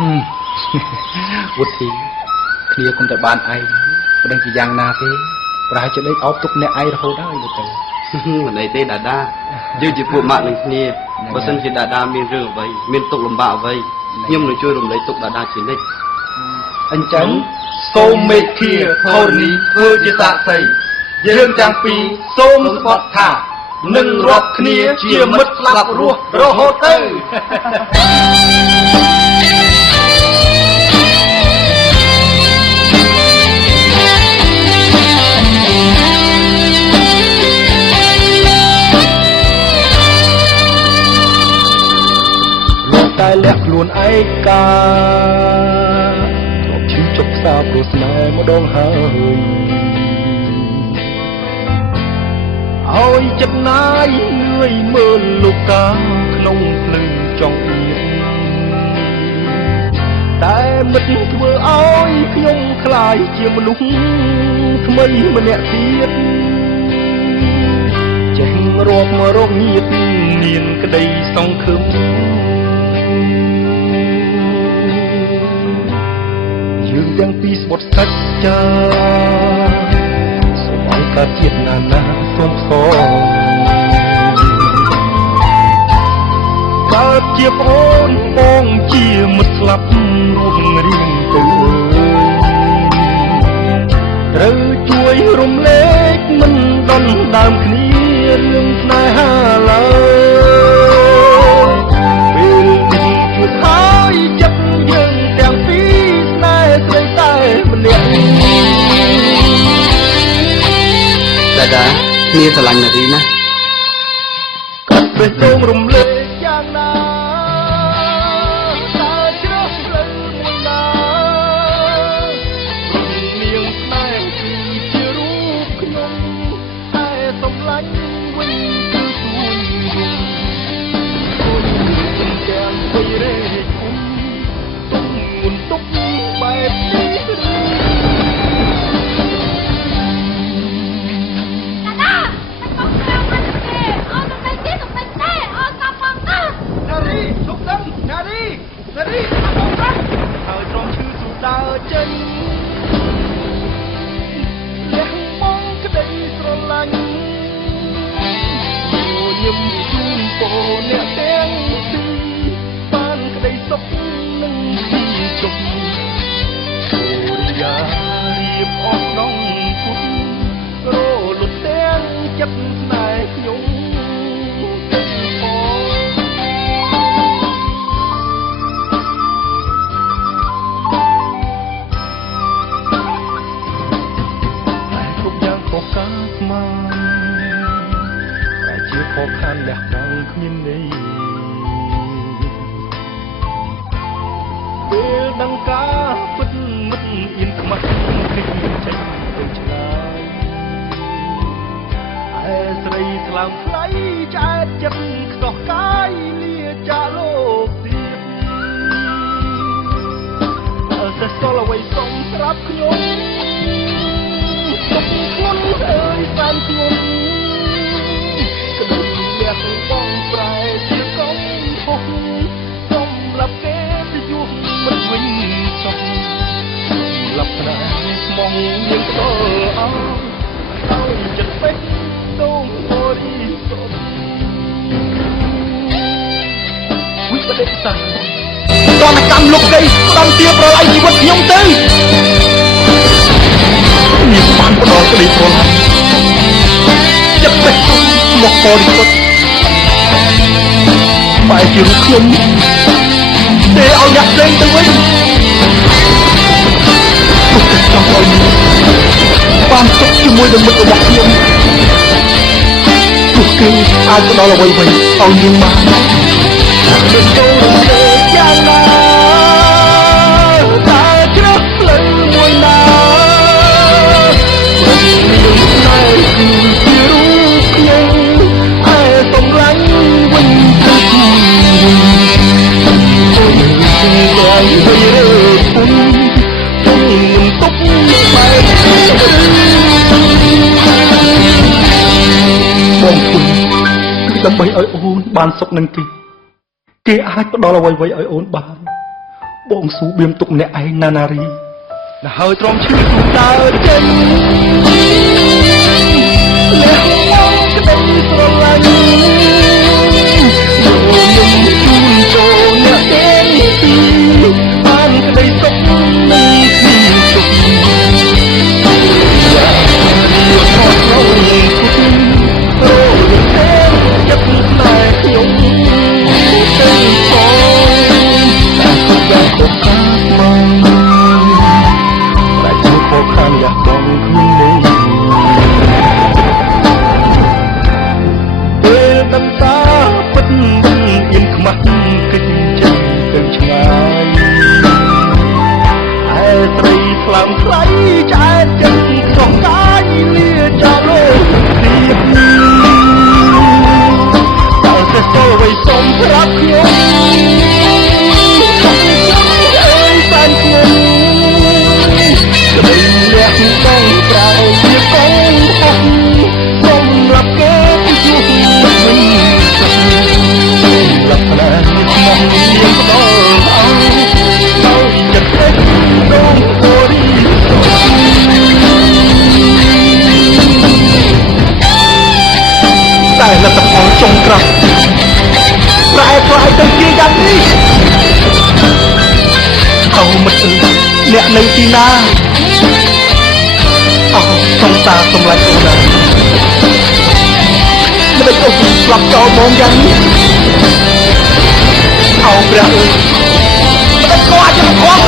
วุฒิเคลียร์คนแต่บ้านไอ้ประเด็นกี่อย่างนาเต้ปลายจะได้เอาตุกเนี่ยไอ้เราได้หรือเปล่าวันไหนเต้ดาดายืดจีบมาหนึ่งเคลียร์เพราะฉะนั้นจีดาดามีเรื่องไว้มีตุกลำบากไว้ย่อมหนึ่งช่วยรวมเลยตุกดาดาจีนิดอันจังโซเมเคียเท่านี้เพื่อจะสะใส่เรื่องจังปีโซมสปอตท่าหนึ่งรอบเคลียร์เจียมัดหลับรัวโรโฮเตอร์តែលះខ្លួនឯកាធ្លាប់ឈឺចុកសាព្រោះស្នេហ៍ម្ដងហើយឲ្យចិត្តណាយលឿយមើលលោកកាក្នុងភ្លឺចង់អៀនតែមិត្តធ្វើឲ្យខ្ញុំខ្លាយជាមនុស្សថ្មីម្នាក់ទៀតចេះរាប់មករកញៀតមានក្តីសង្ឃឹមយើងទាំងពីរស្បត់សាច់ចាសូមឲ្យកើតជាតិណានាសូមខកើតជាប្អូនបងជាមិត្តស្លាប់រួមរៀងទៅត្រូវជួយរំលែកមិនដណ្ដើមគ្នារឿងស្នេហាឡើយពេលនេះជួបហើយចិត្តយើងទាំងពីរស្នេហ៍ស្រីតែម្នាក់ดาดาគ្នាស្រឡាញ់នារីណាកាត់បេះដូងរំលែកយ៉ាងណាតើជ្រោះផ្លូវមួយណានាងស្នេហ៍គឺជារូបខ្ញុំតែសំឡាញ់វិញគឺទួយអូនទាំងពីរេគុំទុំមុនទុកបែបនេះนาរីអងប្រាក់ហើយត្រង់ឈឺទូដើរចេញលះបងក្តីស្រឡាញ់ញញឹមជូនពរអ្នកទាំងពីរបានក្តីសុខនឹងទីជុំសូរិយារៀបអស់ដងពុតរលត់ទាំងចិត្តស្នេហ៍ខ្ញុំខកខានលះបង់គ្មានន័យពេលដឹងការពិតមិត្តអៀនខ្មាស់គេចេញទៅឆ្ងាយឯស្រីស្លាមថ្លៃឆ្អែតចិត្តខ្សោះកាយលាចាលោកទៀតអើតែស្គាល់អ្វីសុំស្រាប់ខ្ញុំទុកខ្លួនអើយសានខ្លួនបងប្រែជាកុំហុកសម្រាប់គេទៅយប់មិនវិញចុះសម្រាប់តែស្មងយើងទៅអស់ហើយចិត្តពេកដូងបរិសុទ្ធវិបត្តិតាតនកម្មលោកដីដំទាបប្រឡាយជីវិតខ្ញុំទៅមានបានផ្ដល់ក្តីស្រឡាញ់ចិត្តពេកមកបរិសុទ្ធបែរជារូបខ្ញុំទេឲ្យអ្នកផ្សេងទៅវិញទុកតែចង់ឲ្យបានសុខជាមួយនឹងមិត្តរបស់ខ្ញុំទោះគេអាចផ្ដល់អ្វីៗឲ្យយើងបានមិនចូលរំលែកយ៉ាងណាតែជ្រោះផ្លូវមួយណាមិនមានស្នេហ៍ជារូបខ្ញុំឯសំឡាញ់វិញទៅហើយហើយរើពុនទុំទុកបែបបងពុនគឺដើម្បីឲ្យអូនបានសុខនឹងគេអាចផ្ដល់អ្វីៗឲ្យអូនបាន បងស៊ូបៀមទុកអ្នកឯងណានារីណាហើយទ្រាំឈឺទូដើរចេញលះមកក្តីស្រឡាញ់យកខ្ញុំជូនចូលអ្នកទាំងពីរបានក្តីសុខនឹងខ្ញុំទុកយ៉ាងមកក្នុងគុំរយតែចិត្តស្នេហ៍ខ្ញុំទៅផងតែទុកយ៉ាងខុសខាតមកតែជួយខកខានយ៉ាងបងគ្មាននេះពេលដឹងតាពិតអៀនខ្មាស់កិច្ចចិត្តទៅឆ្ងាយឯស្រីស្លាមខ្លៃឆ្អែតចិត្តក្នុងកាយលាចាលោកទៀតតើទៅស្គាល់អ្វីសុំប្រាប់ខ្ញុំអើយសានខ្ញុំក្តីលះបងក្រៅជាកូនអស់សម្រាប់គេពីជួបវិញសម្រាប់ណាស្មោះមានបដោអើដោយចិត្តពេកដងអូរីតែលទ្ធផលចុងក្រោយប្រែប្រែទៅជាយ៉ាងនេះអោមិត្តអ្នកនៅទីណាអោសង្សារសម្លាញ់អូនណាមិនដេចអូនស្លាប់ចោលមកយ៉ាងនេះអោព្រះអើយមិនដេចក៏អាចមកខំ